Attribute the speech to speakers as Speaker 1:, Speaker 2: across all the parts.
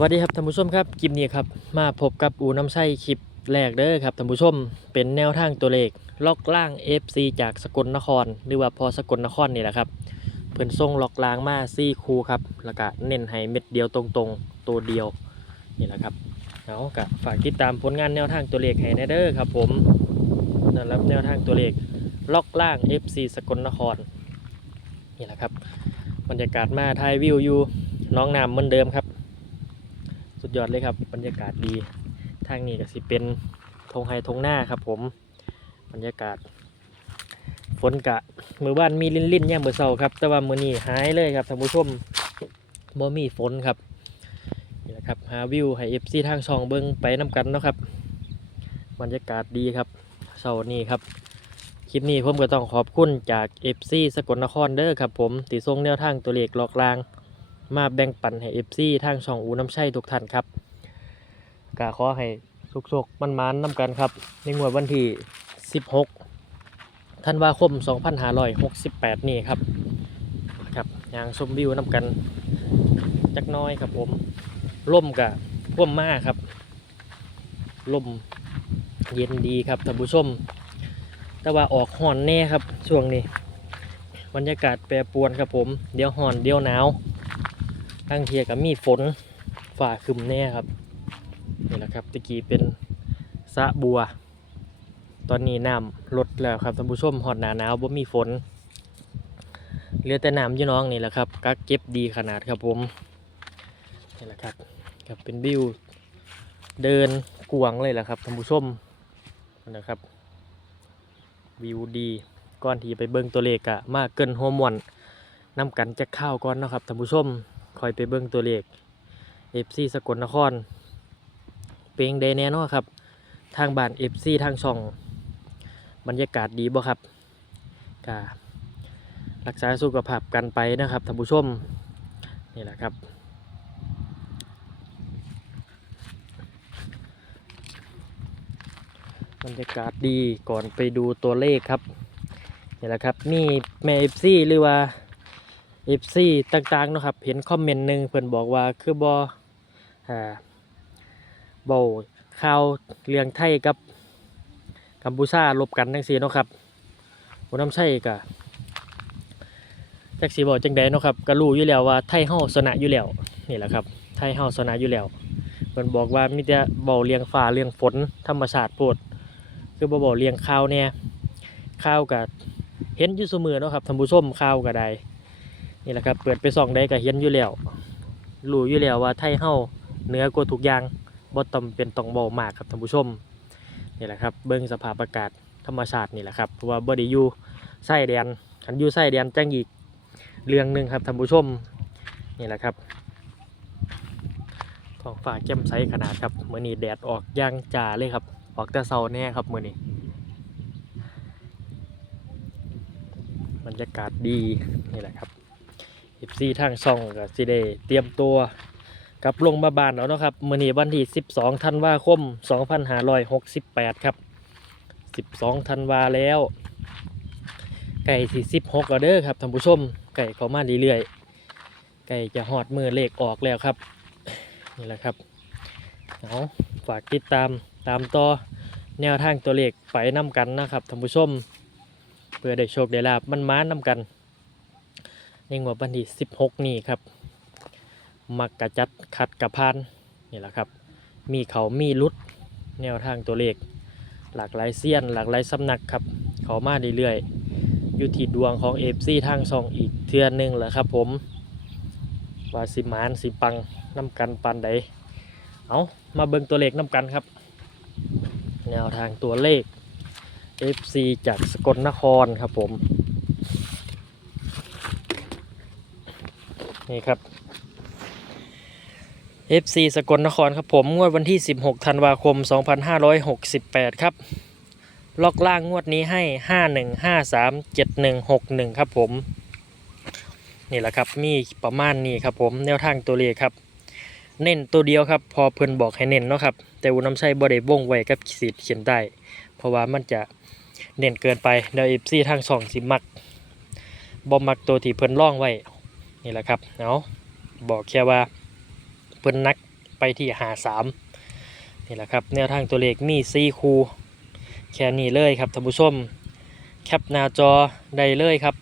Speaker 1: วัสดีครับท่านผู้ชมครับคลิปนี้ครับมาพบกับอูน้ำใช่คลิปแรกเด้อครับท่านผู้ชมเป็นแนวทางตัวเลขล็อกล่าง FC จากสกลนคร หรือว่าพอสกลนครนี่แหละครับเพิ่นส่งล็อกล่างมาซี่คูครับแล้วก็เน้นให้เม็ดเดียวตรงๆตัวเดียวนี่แหละครับเอากะฝากติดตามผลงานแนวทางตัวเลขให้แน่เด้อครับผมนั่นแหละแนวทางตัวเลขล็อกล่าง FC สกลนครนี่แหละครับบรรยากาศมาถ่ายวิวอยู่น้องน้ำเหมือนเดิมครับ สุดยอดเลยครับ บรรยากาศดี ทางนี้ก็สิเป็นทงไฮทงหน้าครับ ผม บรรยากาศ ฝนกะมือบ้านมีลินลินๆย่างเบอร์เซาครับ แต่ว่ามือนี้หายเลยครับท่านผู้ชมบ่มีฝนครับนี่แหละครับหาวิวให้เอฟซีทางช่องเบิ้งไปน้กันเนาะครับ บรรยากาศดีครับเสาร์นี้ครับคลิปนี้ผมก็ต้องขอบคุณจาก FC สกลนครเด้อครับผมตีทรงแนวทางตัวเลขหลอกลาง มาแบ่งปันให้ FC ทางช่องอูน้ำชัยทุกท่านครับก็ขอให้สุกๆมันมันๆนำกันครับ ในงวดวันที่ 16 ธันวาคม 2568 นี่ครับครับยางชมวิวนำกัน จักน้อยครับผมล่มกับพ่วมมาครับล่มเย็นดีครับท่านผู้ชม แต่ว่าออกห่อนแน่ครับช่วงนี้ บรรยากาศแปรปรวนครับผม เดี๋ยวห่อนเดี๋ยวหนาว ตั้งเทียกับมีฝนฝ่าคึมแน่ครับนี่แหละครับตะกี้เป็นสะบัว ตอนนี้น้ำลดแล้วครับท่านผู้ชมหอดหนาหนาวบ่มีฝนเหลือแต่น้ำยี่น้องนี่แหละครับกักเก็บดีขนาดครับผมนี่แหละครับครับเป็นวิวเดินกวางเลยแหละครับท่านผู้ชมนะครับวิวดีก่อนที่ไปเบิ่งตัวเลขอะมากเกินหัวมวนนำกันจะข้าวก่อนนะครับท่านผู้ชม คอยไปเบิ่งตัวเลข FC สกลนคร เปลงเดแน่เนอครับ ทางบ้าน FC ทางช่อง บรรยากาศดีบ่ครับการักษาสุขภาพกันไปนะครับท่านผู้ชมนี่แหละครับบรรยากาศดีก่อนไปดูตัวเลขครับนี่แหละครับมีแม่ FC หรือว่า เอฟซีต่างๆเนาะครับเห็นคอมเมนต์หนึ่งเพิ่นบอกว่าคือบออ่าบาข่าวเรื่องไทยกับกัมพูชาลบกันจังซี่เนาะครับบ่น้ำใช่กะจักสิบอกจังใดเนาะครับก็รู้อยู่แล้วว่าไทยเฮาชนะอยู่แล้วนี่แหละครับไทยเฮาชนะอยู่แล้วเพิ่นบอกว่ามีแต่เบาเรื่องฟ้าเรื่องฝนธรรมชาติโพดคือบ่เบาเรื่องข่าวเนี่ยข่าวก็เห็นอยู่เสมอเนาะครับท่านผู้ชมข่าวก็ได้ นี่แหละครับเปิดไปส่องได้ก็เห็นอยู่แล้วรู้อยู่แล้วว่าไทยเฮาเหนือกว่าทุกอย่างบ่ต้องเป็นต้องเบามากครับท่านผู้ชมนี่แหละครับเบิ่งสภาพอากาศธรรมชาตินี่แหละครับเพราะว่าบ่ได้อยู่ไส้แดนคันอยู่ไส้แดนจังอีกเรื่องหนึ่งครับท่านผู้ชมนี่แหละครับท้องฟ้าแจ่มใสขนาดครับมื้อนี้แดดออกย่างจ้าเลยครับ ออกแต่เช้าแน่ครับมื้อนี้บรรยากาศดีนี่แหละครับ 14ทางช่องก็สิได้เตรียมตัวกลับลงมาบ้านแล้วนะครับมื้อนี้วันที่12ธันวาคม2568ครับ12ธันวาแล้ว ไก่ที่16แล้วเด้อครับท่านผู้ชม ไก่เขามาเรื่อยๆไก่จะหอดมือเลขออกแล้วครับนี่แหละครับเอาฝากติดตามตามต่อแนวทางตัวเลขไปน้ำกันนะครับท่านผู้ชม เพื่อได้โชคได้ลาบมันม้านน้ำกัน ในงวดวันที่16 นี่ครับ มักกะจัดคัดกระพานนี่แหละครับ มีเขามีลุดแนวทางตัวเลข หลากหลายเซียน หลากหลายสำนักครับ เขามาเรื่อยๆอยู่ที่ดวงของเอฟซีทางซองอีกเทือนหนึ่งแหละครับผมว่าสิมานสิปังน้ำกันปันใดเอามาเบิ่งตัวเลขน้ำกันครับ แนวทางตัวเลข FC จากสกลนครครับผม นี่ครับ FC สกลนครครับผมงวดวันที่ 16 ธันวาคม 2568 ครับ ล็อกล่างงวดนี้ให้ 51537161 ครับผม นี่แหละครับมีประมาณนี้ครับผมแนวทางตัวเลขครับ เน้นตัวเดียวครับ พอเพิ่นบอกให้เน้นเนาะครับ แต่วุ้น้ำใช้บ่ได้วงไว้กับขีเขียนได้ เพราะว่ามันจะเน้นเกินไปเดี๋ยว FC ทางสองสิมักบ่มักตัวที่เพิ่นร่องไว้ นี่แหละครับเอาบอกแค่ว่าเพิ่นนักไปที่หาสามนี่แหละครับแนวทางตัวเลขมีสี่คูแค่นี้เลยครับท่านผู้ชมแคปหน้าจอได้เลยครับ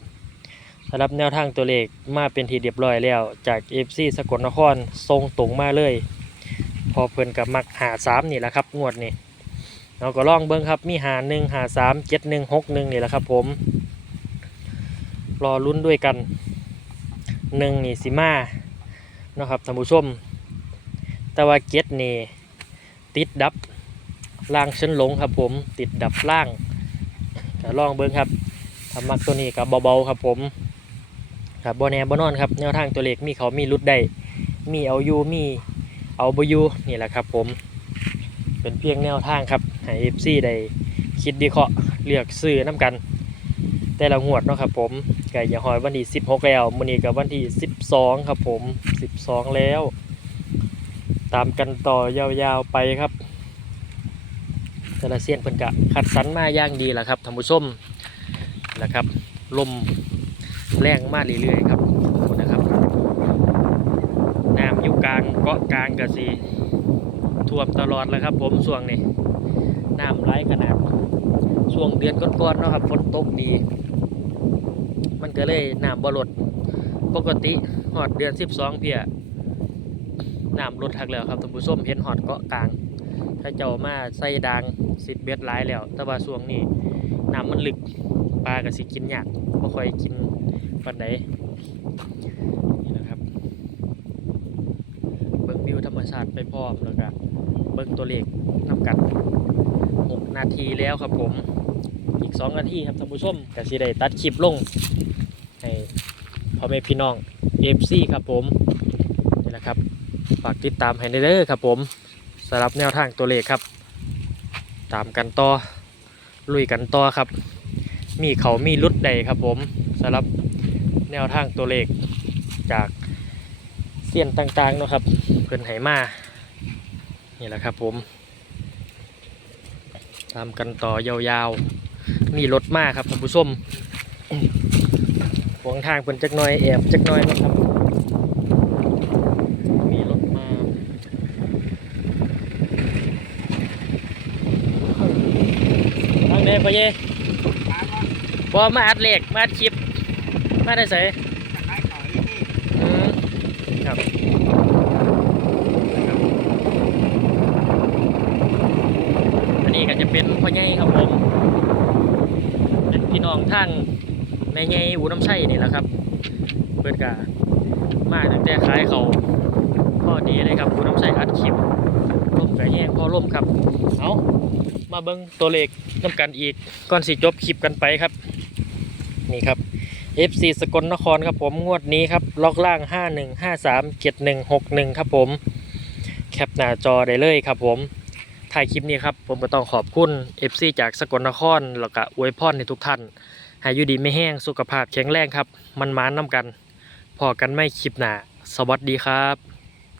Speaker 1: สำหรับแนวทางตัวเลขมาเป็นทีเรียบร้อยแล้ว จาก FC สกลนครทรงตรงมาเลย พอเพิ่นกับมักหาสามนี่แหละครับงวดนี้เราก็ลองเบิ้งครับมีหาหนึ่งหาสามเจ็ดหนึ่งหกหนึ่งนี่แหละครับผม รอลุ้นด้วยกัน หนึ่งนี่สิมาเนาะครับท่านผู้ชม แต่ว่าเจ็ดนี่ติดดับล่างเส้นหลงครับผมติดดับล่างก็ลองเบิ้งครับทำมักตัวนี้กับเบาๆครับผมครับบอแนบอนอนครับแนวทางตัวเลขมีเขามีรุดได้มีเอายูมีเอาบยูนี่แหละครับผมเป็นเพียงแนวทางครับให้เอฟซีได้คิดดีเคาะเลือกซื้อน้ำกัน แต่ละงวดเนาะครับผม ไก่ยาหอยวันที่16 แล้วมื้อนี้กับวันที่ 12 ครับผม 12 แล้ว ตามกันต่อยาวๆไปครับแต่ละเซียนเพิ่นกะคัดสรรมาอย่างดีแหละครับท่านผู้ชมนะครับลมแรงมากเรื่อยๆครับนะครับน้ำยู่กลางเกาะกลางกระสีท่วมตลอดแล้วครับ ผมช่วงนี้น้ำไหลขนาดช่วงเดือนก่อนๆเนาะครับฝนตกดี มันก็เลยน้ำบ่ลดปกติหอดเดือน 12 เพียน้ำลดทักแล้วครับท่านผู้ชมเห็นหอดเกาะกลาง ถ้าเจ้ามาใส่ดางสิบเบ็ดหลายแล้ว แต่ว่าช่วงนี้น้ำมันลึกปลาก็สิกินยากบ่ค่อยกินปานใดนี่นะครับ เบิ่งวิวธรรมชาติไปพร้อมแล้วก็เบิ่งตัวเลขนํกัน6นาทีแล้วครับผม อีก2นาทีครับท่านผู้ชมก็สิได้ตัดคลิปลงให้พ่อแม่พี่น้อง FC ครับผมนี่แหละครับฝากติดตามให้ได้เด้อครับผมสำหรับแนวทางตัวเลขครับ ตามกันต่อลุยกันต่อครับ มีเขามีรุดใดครับผมสำหรับแนวทางตัวเลขจากเสียนต่างๆเนาะครับเพิ่นไหมานี่แหละครับผมตามกันต่อยาวๆ มีรถมากครับท่านผู้ชมขวงทางเป็นจักน้อยแอบจักน้อยนะครับ มีรถมาทางไหนพ่อเย่บอมาอัดเหล็กมาอัดคลิป มาได้ใส่ครับอันนี้ก็จะเป็นพ่อใหญ่ครับผม องทางแม่ใหญ่อูน้ำไช่นี่แหละครับเปิดกามาตั้งแต่ขายเขาวพอดีเลยครับอูน้ำไช่อัดคลิปล่มกะแย่งพอล่มครับเอามาเบิ้งตัวเลขน้ำกันอีกก่อนสิจบคลิปกันไปครับ นี่ครับ FC สกลนครครับผมงวดนี้ครับล็อกล่าง 5153 7161 ครับผม แคปหน้าจอได้เลยครับผม ถ่ายคลิปนี้ครับ ผมก็ต้องขอบคุณ FC จากสกลนคร แล้วก็อวยพรในทุกท่านให้อยู่ดีไม่แห้งสุขภาพแข็งแรงครับ มันมานน้ำกันพอกันไม่คลิปหนาสวัสดีครับ